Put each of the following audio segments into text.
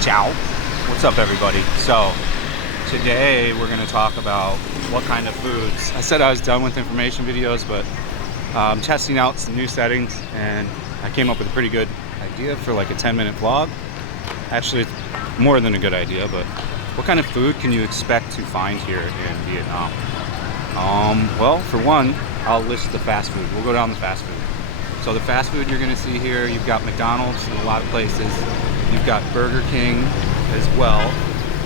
Ciao. What's up, everybody? So today we're going to talk about what kind of foods. I said I was done with information videos, but I'm testing out some new settings and I came up with a pretty good idea for like a 10-minute vlog. Actually, it's more than a good idea, but what kind of food can you expect to find here in Vietnam? Well, for one, I'll list the fast food. We'll go down the fast food. So the fast food you're going to see here, you've got McDonald's in a lot of places. You've got Burger King as well.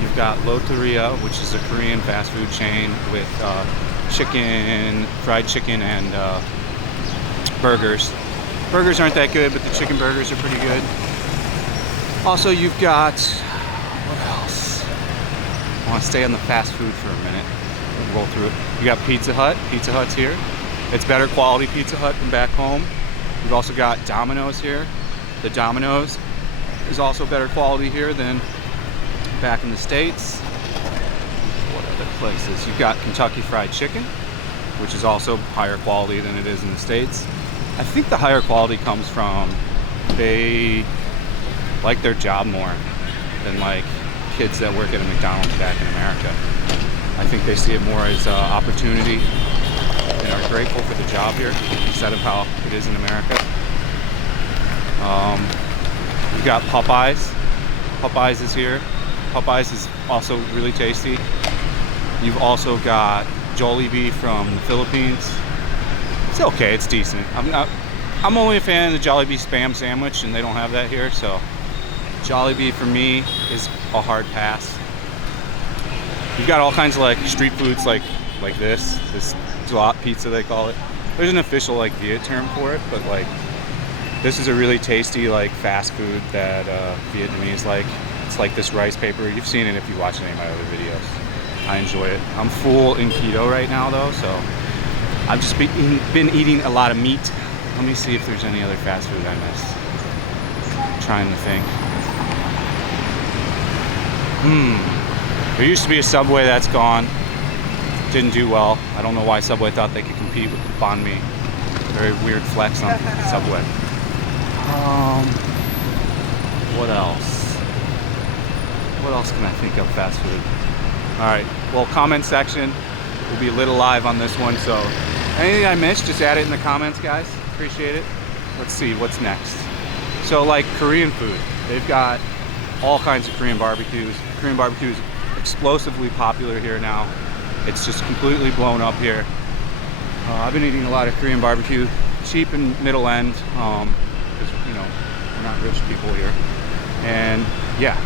You've got Loteria, which is a Korean fast food chain with chicken, fried chicken, and burgers. Burgers aren't that good, but the chicken burgers are pretty good. Also, you've got, what else? I want to stay on the fast food for a minute. We'll roll through it. You got Pizza Hut. Pizza Hut's here. It's better quality Pizza Hut than back home. We've also got Domino's here. The Domino's is also better quality here than back in the States. What other places? You've got Kentucky Fried Chicken, which is also higher quality than it is in the States. I think the higher quality comes from they like their job more than like kids that work at a McDonald's back in America. I think they see it more as opportunity and are grateful for the job here instead of how it is in America. You've got Popeyes. Popeyes is here. Popeyes is also really tasty. You've also got Jollibee from the Philippines. It's okay, it's decent. I'm only a fan of the Jollibee Spam Sandwich, and they don't have that here, so Jollibee for me is a hard pass. You've got all kinds of like street foods like this gelot pizza they call it. There's an official like Viet term for it, but like this is a really tasty like fast food that Vietnamese like. It's like this rice paper. You've seen it if you watch any of my other videos. I enjoy it. I'm full in keto right now though, so I've just been eating a lot of meat. Let me see if there's any other fast food I missed. I'm trying to think. There used to be a Subway that's gone. Didn't do well. I don't know why Subway thought they could compete with Banh Mi. Very weird flex on Subway. What else? What else can I think of fast food? Alright, well, comment section will be lit alive on this one, so anything I missed, just add it in the comments, guys. Appreciate it. Let's see, what's next? So like Korean food, they've got all kinds of Korean barbecues. Korean barbecue is explosively popular here now. It's just completely blown up here. I've been eating a lot of Korean barbecue, cheap and middle end, because you know we're not rich people here. And yeah,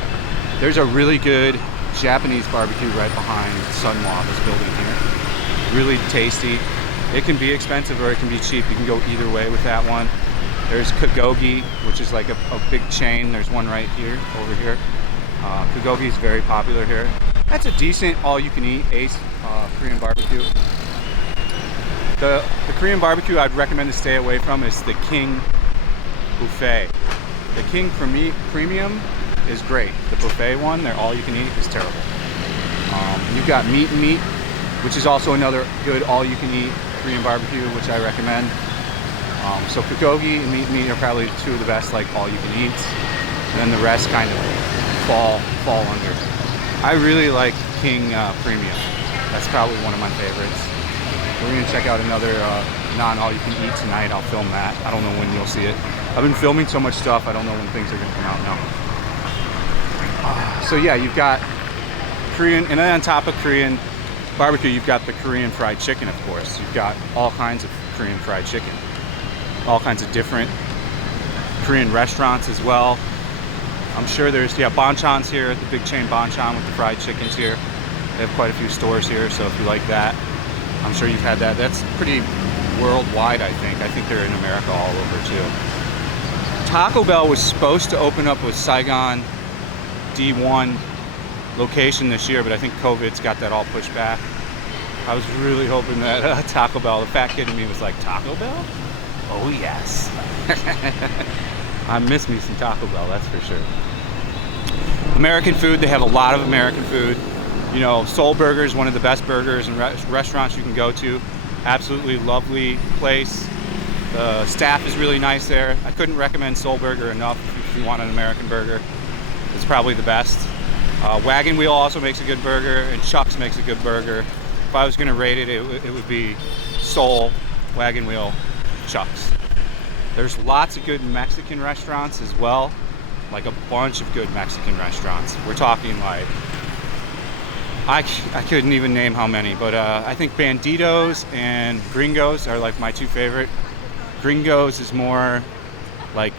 there's a really good Japanese barbecue right behind Sunwa, this building here. Really tasty. It can be expensive or it can be cheap. You can go either way with that one. There's Kagogi, which is like a big chain. There's one right here, over here. Kagogi is very popular here. That's a decent all-you-can-eat Ace Korean barbecue. The Korean barbecue I'd recommend to stay away from is the King Buffet. The King Premium is great. The buffet one, they're all-you-can-eat, is terrible. You've got Meat and Meat, which is also another good all-you-can-eat Korean barbecue, which I recommend. So Kagogi and Meat and Meat are probably two of the best like all-you-can-eats, and then the rest kind of fall under. I really like King Premium. That's probably one of my favorites. We're gonna check out another non-all-you-can-eat tonight. I'll film that. I don't know when you'll see it. I've been filming so much stuff, I don't know when things are gonna come out now. So yeah, you've got Korean, and then on top of Korean barbecue, you've got the Korean fried chicken, of course. You've got all kinds of Korean fried chicken. All kinds of different Korean restaurants as well. I'm sure there's, yeah, Banchan's here, the big chain Banchan with the fried chickens here. They have quite a few stores here, so if you like that, I'm sure you've had that. That's pretty worldwide, I think. I think they're in America all over too. Taco Bell was supposed to open up with Saigon D1 location this year, but I think COVID's got that all pushed back. I was really hoping that Taco Bell, the fat kid in me was like, Taco Bell? Oh yes. I miss me some Taco Bell, that's for sure. American food, they have a lot of American food. You know, Soul Burger is one of the best burgers and restaurants you can go to. Absolutely lovely place. The staff is really nice there. I couldn't recommend Soul Burger enough if you want an American burger. is probably the best. Wagon Wheel also makes a good burger, and Chuck's makes a good burger. If I was gonna rate it, it would be Soul, Wagon Wheel, Chuck's. There's lots of good Mexican restaurants as well, like a bunch of good Mexican restaurants. We're talking like, I couldn't even name how many, but I think Banditos and Gringos are like my two favorite. Gringos is more like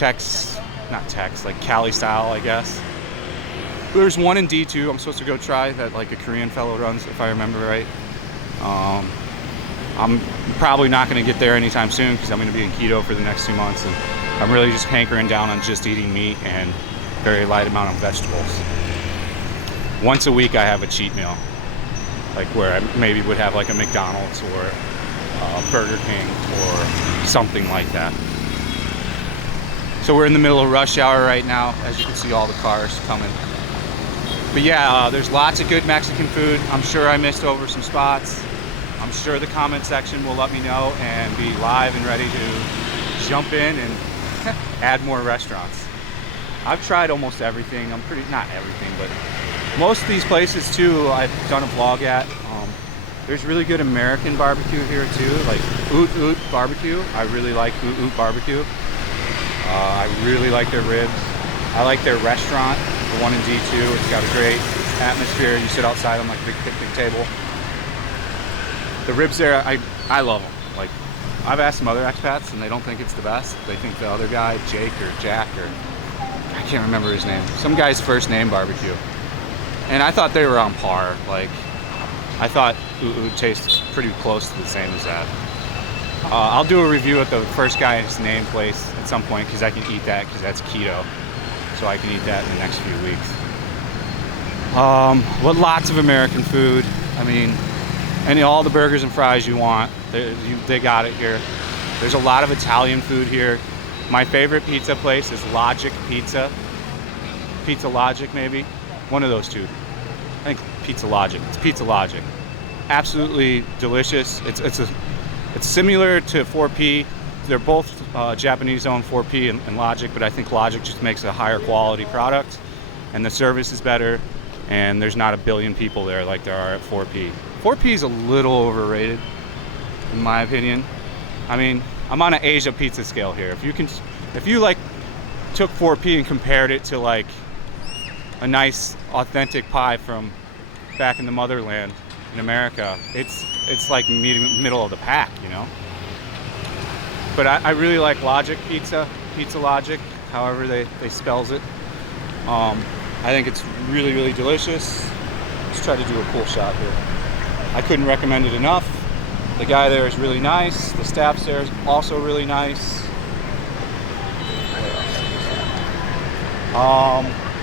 like Cali style, I guess. There's one in D2 I'm supposed to go try that like a Korean fellow runs, if I remember right. I'm probably not going to get there anytime soon because I'm going to be in keto for the next 2 months, and I'm really just hankering down on just eating meat and very light amount of vegetables. Once a week I have a cheat meal, like where I maybe would have like a McDonald's or Burger King or something like that. So we're in the middle of rush hour right now, as you can see all the cars coming. But yeah, there's lots of good Mexican food. I'm sure I missed over some spots. I'm sure the comment section will let me know and be live and ready to jump in and add more restaurants. I've tried almost everything. Not everything, but most of these places too, I've done a vlog at. There's really good American barbecue here too, like Oot Oot Barbecue. I really like Oot Oot Barbecue. I really like their ribs. I like their restaurant, the one in D2. It's got a great atmosphere. You sit outside on like a big picnic table. The ribs there, I love them. Like, I've asked some other expats and they don't think it's the best. They think the other guy, Jake or Jack, or I can't remember his name. Some guy's first name barbecue. And I thought they were on par. Like, I thought it would taste pretty close to the same as that. I'll do a review at the first guy's name place at some point because I can eat that because that's keto. So I can eat that in the next few weeks. But lots of American food. I mean, all the burgers and fries you want, they got it here. There's a lot of Italian food here. My favorite pizza place is Logic Pizza. Pizza Logic, maybe. One of those two. I think Pizza Logic. It's Pizza Logic. Absolutely delicious. It's similar to 4P. They're both Japanese-owned 4P and Logic, but I think Logic just makes a higher quality product, and the service is better, and there's not a billion people there like there are at 4P. 4P is a little overrated, in my opinion. I mean, I'm on an Asia pizza scale here. If you like took 4P and compared it to like a nice authentic pie from back in the motherland in America, it's like middle of the pack, you know. But I really like Logic Pizza Logic, however they spells it. I think it's really, really delicious. Let's try to do a cool shot here. I couldn't recommend it enough. The guy there is really nice. The staff there is also really nice.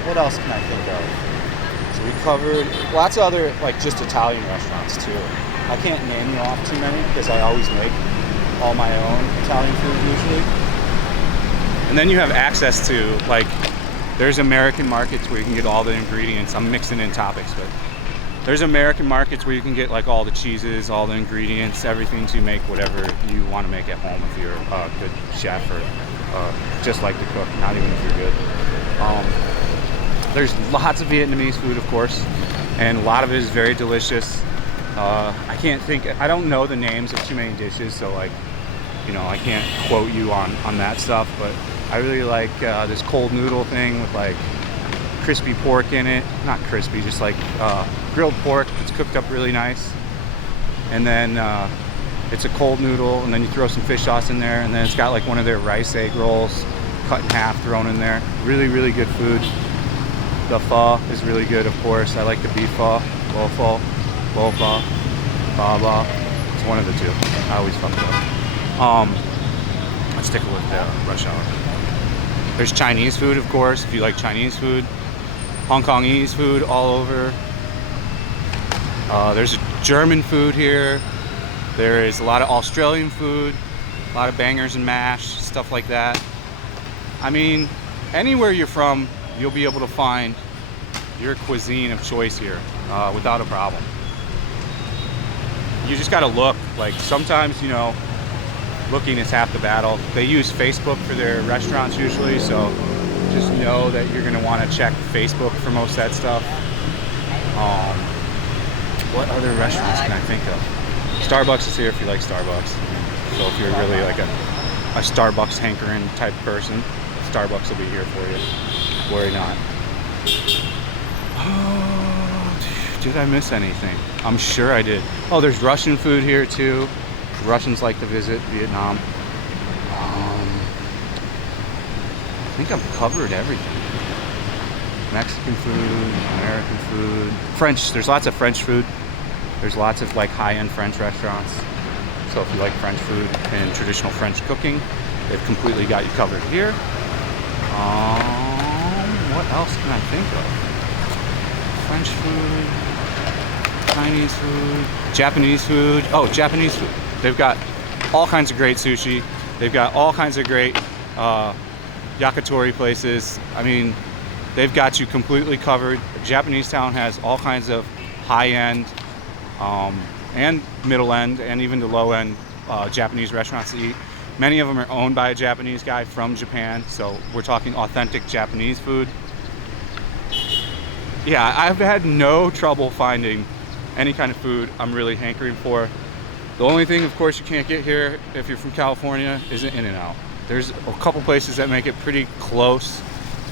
What else can I think of? So we covered lots of other, like, just Italian restaurants too. I can't name you off too many because I always make all my own Italian food usually. And then you have access to, like, there's American markets where you can get all the ingredients. I'm mixing in topics, but there's American markets where you can get like all the cheeses, all the ingredients, everything to make whatever you want to make at home if you're a good chef or just like to cook, not even if you're good. There's lots of Vietnamese food, of course, and a lot of it is very delicious. I don't know the names of too many dishes, so like, you know, I can't quote you on that stuff, but I really like this cold noodle thing with like crispy pork in it. Not crispy, just like grilled pork. It's cooked up really nice. And then it's a cold noodle, and then you throw some fish sauce in there, and then it's got like one of their rice egg rolls cut in half thrown in there. Really, really good food. The pho is really good, of course. I like the beef pho, lo pho, ba ba. It's one of the two. I always fuck it up. Let's take a look at rush hour. There's Chinese food, of course, if you like Chinese food. Hong Kongese food all over. There's German food here. There is a lot of Australian food, a lot of bangers and mash, stuff like that. I mean, anywhere you're from, you'll be able to find your cuisine of choice here without a problem. You just gotta look. Like, sometimes, you know, looking is half the battle. They use Facebook for their restaurants usually, so just know that you're gonna want to check Facebook for most of that stuff. What other restaurants can I think of? Starbucks is here if you like Starbucks. So if you're really like a Starbucks hankering type person, Starbucks will be here for you. Worry not. Oh, did I miss anything? I'm sure I did. Oh, there's Russian food here too. Russians like to visit Vietnam. I think I've covered everything. Mexican food, American food, French. There's lots of French food. There's lots of like high-end French restaurants. So if you like French food and traditional French cooking, they've completely got you covered here. What else can I think of? French food, Chinese food, Japanese food. Oh, Japanese food. They've got all kinds of great sushi. They've got all kinds of great yakitori places. I mean, they've got you completely covered. Japanese Town has all kinds of high-end and middle-end and even the low-end Japanese restaurants to eat. Many of them are owned by a Japanese guy from Japan, so we're talking authentic Japanese food. Yeah, I've had no trouble finding any kind of food I'm really hankering for. The only thing, of course, you can't get here if you're from California is an In-N-Out. There's a couple places that make it pretty close,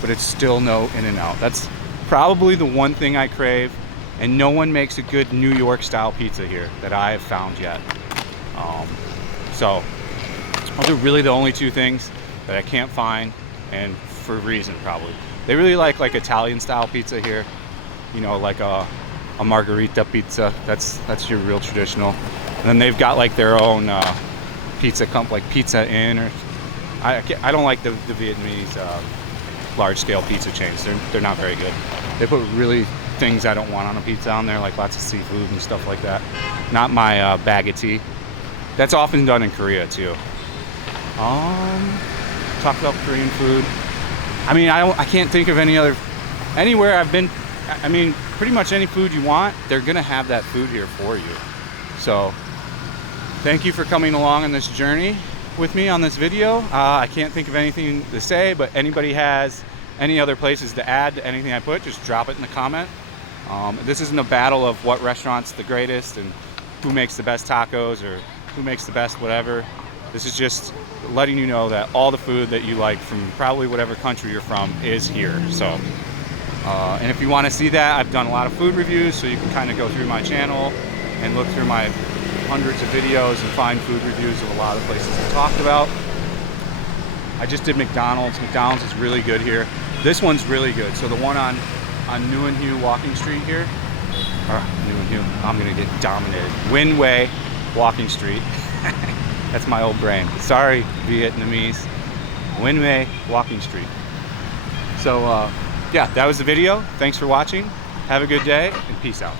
but it's still no In-N-Out. That's probably the one thing I crave, and no one makes a good New York style pizza here that I have found yet. So those are really the only two things that I can't find, and for a reason probably. They really like Italian style pizza here, you know, like a margherita pizza. That's your real traditional. And then they've got like their own pizza like Pizza Inn, or I don't like the Vietnamese large scale pizza chains. They're not very good. They put really things I don't want on a pizza on there, like lots of seafood and stuff like that. Not my bag of tea. That's often done in Korea too. Talk about Korean food. I mean, I can't think of anywhere I've been. I mean, pretty much any food you want, they're gonna have that food here for you. So thank you for coming along on this journey with me on this video. I can't think of anything to say, but anybody has any other places to add to anything I put, just drop it in the comment. This isn't a battle of what restaurant's the greatest and who makes the best tacos or who makes the best whatever. This is just letting you know that all the food that you like from probably whatever country you're from is here. So, and if you want to see that, I've done a lot of food reviews, so you can kind of go through my channel and look through my hundreds of videos and find food reviews of a lot of places I talked about. I just did McDonald's. McDonald's is really good here. This one's really good. So the one on New and Hugh Walking Street here, or New and Hugh, I'm gonna get dominated. Win Way Walking Street. That's my old brain. Sorry, Vietnamese. Win Way Walking Street. So yeah, that was the video. Thanks for watching. Have a good day and peace out.